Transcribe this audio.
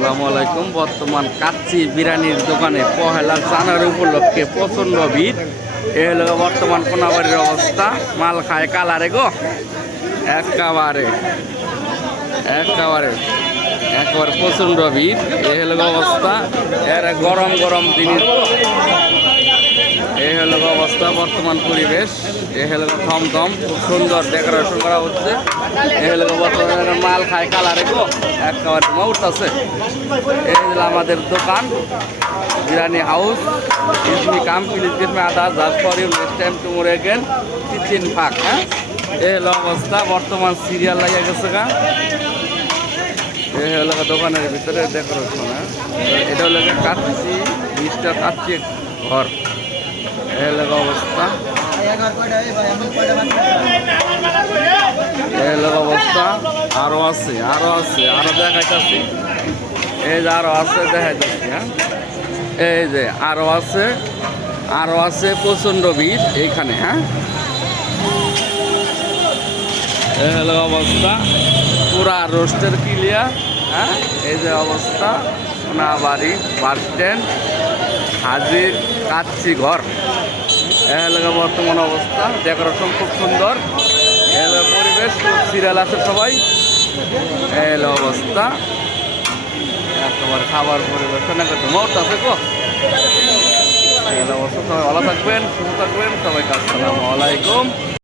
আসসালামু আলাইকুম। বর্তমান কাচ্চি বিরিয়ানির দোকানে পহেলা জানুয়ারি উপলক্ষে প্রচণ্ড ভিড়। এ হলো বর্তমান কোনাবাড়ির অবস্থা। মাল খায় কালারে গো, একেবারে একেবারে একেবারে প্রচণ্ড ভিড়। এ হলো অবস্থা। এর গরম গরম জিনিস, এই হলো অবস্থা বর্তমান পরিবেশ। এ হলো থমথম, খুব সুন্দর ডেকোরেশন করা হচ্ছে। এ হলো বর্তমানে মাল খায় কালারে গো, একেবারে মৌত আছে। এই হলো আমাদের দোকান বিরিয়ানি হাউস। ইসমি come please give me other just for you next time tomorrow again kitchen ফাঁক। হ্যাঁ, এই হলো অবস্থা বর্তমান সিরিয়াল লাগিয়ে গেছে গা। এই হলো দোকানের ভিতরে ডেকোরেশন। হ্যাঁ, এটা হলো কাচ্চি মিস্টার কাচ্চি ঘর। এই হলো অবস্থা, এই হলো অবস্থা। আরো আছে, আরো আছে, আরো দেখাইতেছি। এই যে আরো আছে, দেখাইতেছি। হ্যাঁ, এই যে আরো আছে, আরো আছে প্রচন্ড ভিড় এইখানে। হ্যাঁ, এই হলো অবস্থা পুরা রোস্টের ক্লিয়ার। হ্যাঁ, এই যে অবস্থা কোনাবাড়ি বাস স্ট্যান্ড, হাজির কাচ্চি ঘর। এই হলো বর্তমান অবস্থা, ডেকোরেশন খুব সুন্দর। এই হলো পরিবেশ, খুব সিরিয়াল আছে সবাই। এই হলো অবস্থা, একেবারে খাবার পরিবেশন মত আছে গো। এই হলো অবস্থা। সবাই ভালো থাকবেন, সুস্থ থাকবেন, সবাইকে আসসালামু আলাইকুম।